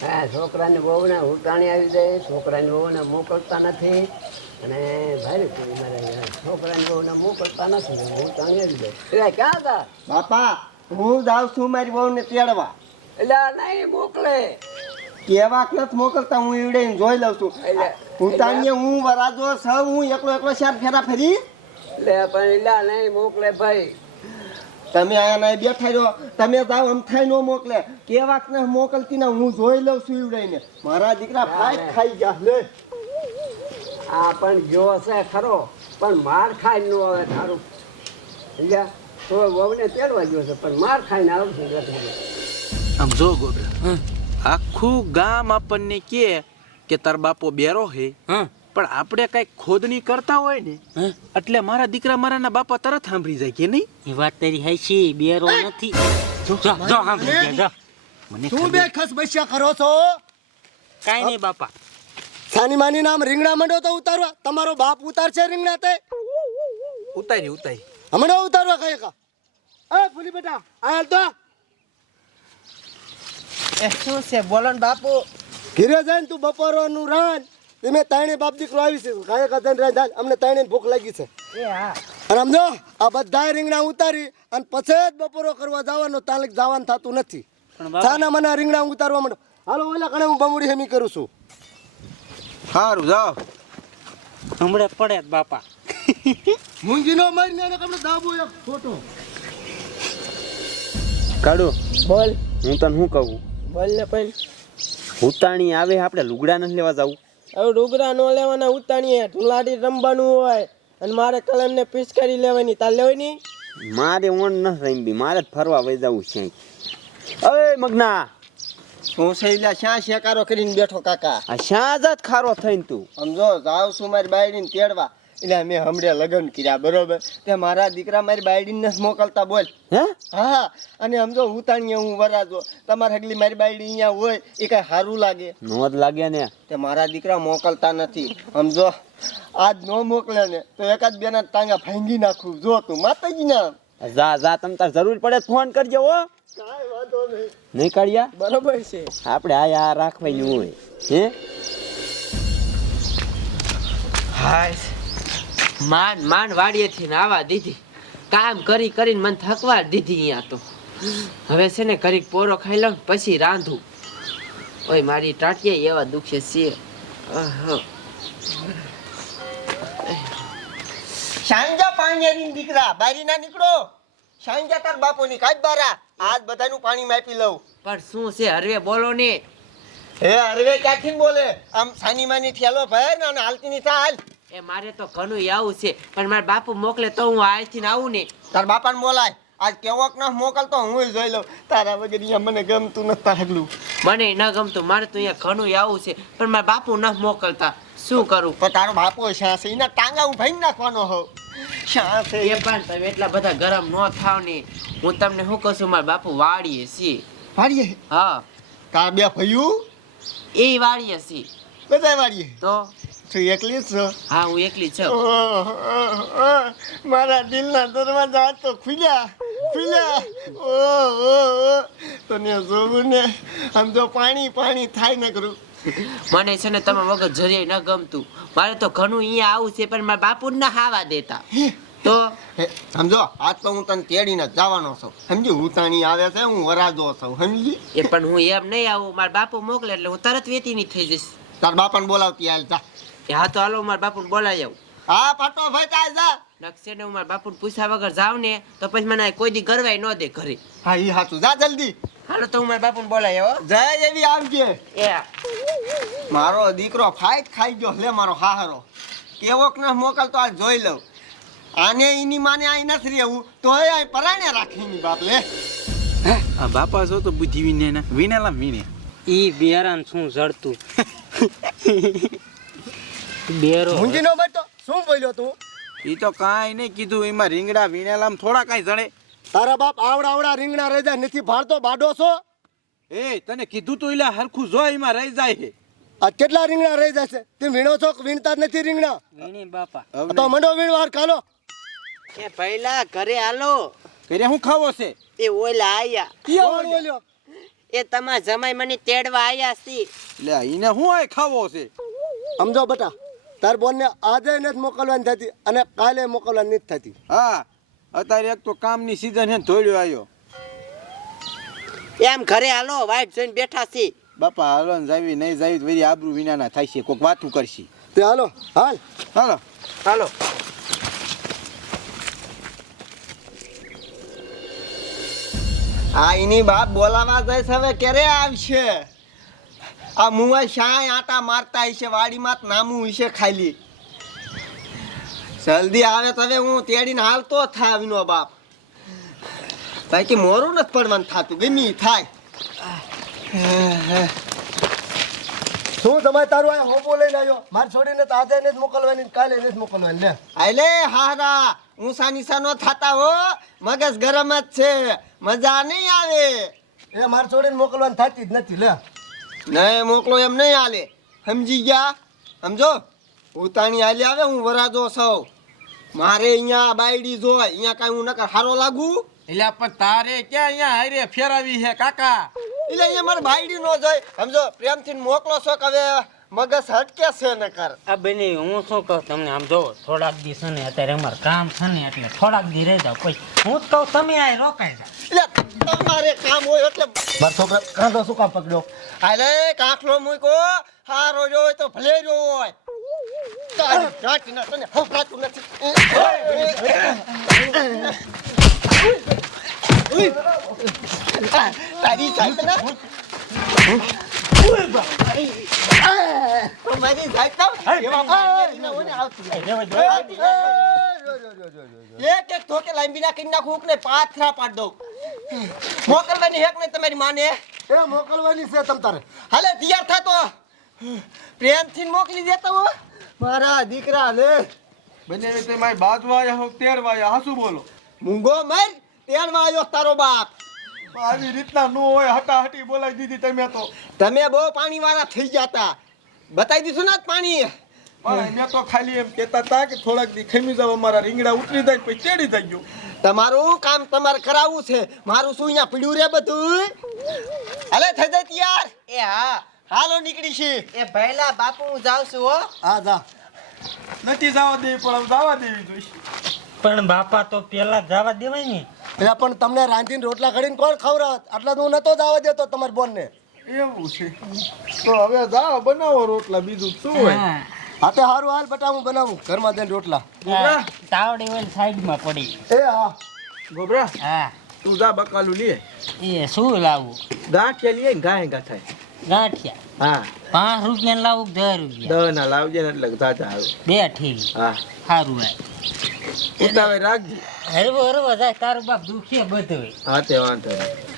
હા, છોકરાની વહુને ઉતાણી આવી જાય, છોકરાની વહુને મોકલતા નથી. અને ભાઈ મારે છોકરાની વહુને મોકલતા નથી, ઉતાણી આવી જાય. એટલે ક્યાં હતા બાપા? હું જાઉં છું મારી વહુને તેડવા. એટલે આ નહીં મોકલે. કેવા નથી મોકલતા, હું ઈવડે જોઈ લઉં છું. ઉતાણીએ હું વરાજો સૌ, હું એકલો એકલો ચાર ફેરા ફરી. એટલે પણ એલા નહીં મોકલે ભાઈ. તમે આયા ના બેઠા રહ્યો, તમે જાઓ આમ થાય ન મોકલે. કેવાક ને મોકલતી ને હું જોઈ લઉં છું ઈવડે. મારા દીકરા ફાઈટ ખાઈ ગયા લે. આ પણ જો છે ખરો, પણ માર ખાઈ ન આવે તારું. એટલે તો વહુને તેડવા ગયો છે, પણ માર ખાઈને આવશે. આમ જો ગોબરા, આખું ગામ આપણને કે તાર બાપો બેરો હે, પણ આપણે કઈક ખોદણી કરતા હોય ને એટલે મારા દીકરા મારાના બાપા તરત સાંભળી જાય કે નહીં? એ વાત તારી હાચી, બેરો નથી. જો સાંભળી જા. મને શું બે ખસ બસ્યા કરો છો? કાઈ નહીં બાપા. સાની માની નામ રીંગણા મંડો તો ઉતારવા. તમારો બાપ ઉતારશે રીંગણા તે? ઉતારી હમણાં ઉતારવા કઈ કા? એ ફૂલી બેટા આ તો એ શું છે બોલો ને બાપુ. ઘીરે જઈને તું બપોરનું રાન તમે તાણે બાપ દીકરો આવી છે કાંઈ કાંઈ રાન રાન અમને તાણે ભૂખ લાગી છે. એ હા અને સમજો આ બધા રીંગણા ઉતારી અને પછી જ બપોરો કરવા જવાનો, તાલીક જવાનું થતું નથી. સાના મના રીંગણા ઉતારવા માંડો. હાલો ઓલા કણે હું બમુડી હેમી કરું છું. સારું જાઓ. હમણાં પડે બાપા. મૂંગીનો મારીને એને કમણે દાબો એક ફોટો. કાઢો બોલ હું તને શું કહું, બોલ ને પણ. ઉતાણી આવે આપણે લુગડા નથી લેવા જવું? હવે ડુગરા નો લેવાના ઉતાણીએ ઢુલાડી રમવાનું હોય અને મારે કલમ ને પિચકારી લેવાની. તાર લેવાની? મારે ઓણ નથી રમવી, મારે જ ફરવા વહી જવું છે. અરે મગના, હું સહેલા શ્યાં શેકારો કરીને બેઠો કાકા. આ શા જાત ખારો થઈને તું? સમજો જાવ છું મારી બાયડીને તેડવા. એટલે મેં હમણાં લગ્ન કર્યા બરોબર, તે મારા દીકરા મારી બાયડીને જ મોકલતા બોલ. હે? હા, અને સમજો ઉતાણીએ હું વરાજો, તમારે હગલી મારી બાયડી અહીંયા હોય એ કઈ સારું લાગે? નો જ લાગે ને. તે મારા દીકરા મોકલતા નથી. સમજો આજ ન મોકલે ને તો એકાદ બેના ટાંગા ભાંગી નાખું. જો તું માતાજી ના જા તમ તાર જરૂર પડે ફોન કરજો હો. કાંઈ વાંધો નહીં. નહીં કાઢ્યા? બરોબર છે. આપણે આ રાખવાની હોય. હે હાય માંડ વાડીએથી ને આવા દીધી, કામ કરી કરીને મને થકવા દીધી. અહીંયા તો હવે છે ને ઘડીક પોરો ખાઈ લઉં પછી રાંધું. ઓય મારી ટાટિયા એવા દુખે છે. સાંજા પાણીની દીકરા બારી ના નીકળો. સાંજા તાર બાપુની કાઢ બારા. આજ બધાનું પાણી માપી લઉં. પણ શું છે હરવે બોલો ને. હે અરવે ક્યાંથી બોલે? આમ સાની માની થેલો ભર ને અને હાલતી ની ચાલ. એ મારે તો ઘણું આવું છે, પણ મારા બાપુ મોકલે તો હું અહીંથી આવું ને. તાર બાપાને બોલાય. આજ કેવોક ન મોકલતો હું જોઈ લઉં. તારા વગર અહીંયા મને ગમતું નથી તારગલું. મને ન ગમતું, મારે તો અહીંયા ઘણું આવું છે, પણ મારા બાપુ ન મોકલતા. શું કરું? પણ તારો બાપો શ્યાં છે? એના ટાંગા હું ભાઈ નાખવાનો હોઉં. શ્યાં છે? એ પણ તમે એટલા બધા ગરમ ન થાવ ને. હું તમને શું કહું છું, મારા બાપુ વાડીએ છે. વાડીએ? હા, તાર બે ભયું એ વાડીએ છે. બધા વાડીએ? તો તું એકલી જ છો? હા, હું એકલી છું. મારા દિલના દરવાજા તો ખુલ્યા. તને જોવું ને આમ જો પાણી થાય ને કરું. મને છે ને તમે વગર જરીએ ન ગમતું. મારે તો ઘણું અહીંયા આવું છે, પણ મારા બાપુ ના હાવા દેતા. તો સમજો આજ તો હું તને તેડીને જવાનો છું. સમજી ઉતાણી આવે છે, હું વરાજો છું. સમજી? એ પણ હું એમ નહીં આવું. મારા બાપુ મોકલે એટલે હું તરત વેતીની થઈ જઈશ. તાર બાપાને બોલાવતી હાલ જા. હા તો હાલો, મારા બાપુને બોલાવી આવું. હા પાટો ભાઈ ચાલ જા. નકશે ને હું મારા બાપુને પૂછ્યા વગર જાઉં ને તો પછી મને કોઈ દી ગરવાય ન દે ઘરે. હા ઈ હાચું. જા જલ્દી. હાલો તો હું મારા બાપુને બોલાવી આવો. જય એવી આવજે. એ મારો દીકરો ફાઈટ ખાઈ ગયો લે મારો હાહરો. કેવોક ન મોકલતો આ જોઈ લઉં. આને એની માને આ નથી રહેવું તોય આ પરાણે રાખીની બાપ લે. આ બાપા જો તો બુદ્ધિ વિનેલા વીણે. ઈ બેરાન શું જડતું. બેરો મુંજીનો બેટો શું બોલ્યો તું? ઈ તો કાંઈ નહીં કીધું. એમાં રીંગણા વીણેલામ થોડા કાંઈ જડે. તારા બાપ આવડા રીંગણા રહી જાય નથી ભાળતો બાડો છો? એ તને કીધું તું એટલે હરખું જો એમાં રહી જાય છે. આ કેટલા રીંગણા રહી જાય છે? તમે વીણો છો કે વીણતા જ નથી રીંગણા? વીણી બાપા. તો મંડો વીણવાર ખાલો. એ પહેલા ઘરે હાલો. ઘરે હું ખાવો છે? એ ઓલા આયા. કોણ બોલ્યો? એ તમારા જમાઈ મને તેડવા આયા છે. એટલે એને શું આય ખાવો છે? સમજો બેટા, તાર બોનને આજે નથી મોકલવાની થતી અને કાલે મોકલવાની નથી થતી. હા, અત્યારે એક તો કામની સીઝન હે, ધોળ્યો આવ્યો. એમ ઘરે હાલો, વાઈટ જોઈને બેઠા છે. બાપા હાલો ને જાવી નહીં જાવી વરી આબરૂ વિનાના થાય છે, કોઈક વાતું કરશે. તે હાલો હાલ. હાલો હાલો. આ એની બાપ બોલાવા જાય છે, હવે ક્યારે આવશે? આ મુઆ શાય આટા મારતા હશે, વાડીમાં નામું હશે ખાલી. જલ્દી આવે તો હવે હું તેડીને હાલતો થાવનો બાપ. બાકી મોરું નથી પડવાનું થાતું, ગમી થાય. શું તમે તારું આ હોબો લઈને આવ્યો? માર છોડીને તો આજે નથી મોકલવાની ને કાલે નથી મોકલવાની. લે આલે હારા ઊંસા નીસા નો થાતા હો, મગજ ગરમ જ છે, મજા નહીં આવે. એ માર છોડીને મોકલવાની થતી જ નથી. લે નહીં મોકલો એમ નહીં હાલે, સમજી ગયા? સમજો, ઉતાણી હાલી આવે, હું વરાજો સૌ. મારે અહીંયા બાયડી જોય, અહીંયા કાંઈ હું નકર હારો લાગુ? એટલે પણ તારે ક્યાં અહીંયા હારે ફેરાવી છે કાકા? એટલે અહીંયા મારે બાયડી નો જોય, સમજો. પ્રેમથી મોકલો છો કે હવે મગજ હટકે છે નકર. આ બેની હું શું કહું તમને, આમ જો થોડાક દી છે ને અત્યારે અમારે કામ છે ને એટલે થોડાક દી રહી જાવ, પછી હું જ કહું તમે આ રોકાઈ જાવ. એટલે તમારે કામ હોય એટલે માર છોકરા કાંધો શું કામ પકડ્યો? હાલે કાંખલો મૂકો, હારો જો હોય તો ભલે જો હોય. તારી જાતના તને હંભળાતું નથી. તારી જાતના મારી જાતના એવા મારી હોય ને આવતી. એક એક ધોકે લાંબી નાખી નાખું ને પાથરા પાડ દઉં. મોકલવાની હેક ને તમારી માને એ મોકલવાની છે તમ તારે. હાલે તૈયાર થાતો, પ્રેમથી મોકલી દેતો હો મારા દીકરા. લે બંને રીતે મારી બાજુ આયા હો, તેડવા આયા, હાસુ બોલો. મૂંગો મર, તેડવા આવ્યો તારો બાપ. આવી રીતના નો હોય, હટાહટી બોલાવી દીધી તમે તો. તમે બહુ પાણી વાળા થઈ જતા, બતાવી દીધું ને પાણી. પણ મેં તો ખાલી એમ કહેતા હતા કે થોડાક દી ખમી જાવ, અમારા રીંગણા ઉતરી જાય પછી ચેડી થઈ ગયું. તમારું કામ તમારે કરાવવું છે, મારું શું અહીંયા પીડ્યું રે બધું. હાલે થઈ જાય તૈયાર. એ હા, હાલો નીકળી છે. એ ભઈલા બાપુ હું જાઉં છું હો. હા જા. નથી જવા દેવી પણ જવા દેવી જોઈશે. પણ બાપા તો પેલા જવા દેવાય ને. એટલે પણ તમને રાંધીને રોટલા ઘડીને કોણ ખવડાવત? આટલા તો હું નતો જવા દેતો તમારા બોનને. એવું છે તો હવે જાઓ બનાવો રોટલા, બીજું શું હોય. હા તે હારું હાલ બેટા, હું બનાવું ઘરમાં જઈને રોટલા. ગોબરા, તાવડી ઓલી સાઈડમાં પડી. એ હા ગોબરા હા, તું જા બકાલું લે. એ શું લાવું? ગાંઠિયા લઈએ ને ગાય ગાંઠાય. ગાંઠિયા હા 5 રૂપિયા લાવું કે 10 રૂપિયા? 10 ના લાવજે ને એટલે તાજા આવે. બે ઠીક. હા સારું ભાઈ, ઉતાવે રાખજે. હરવો હરવો જાય, તારું બાપ દુખીએ બધું. હા તે વાંધો નહીં.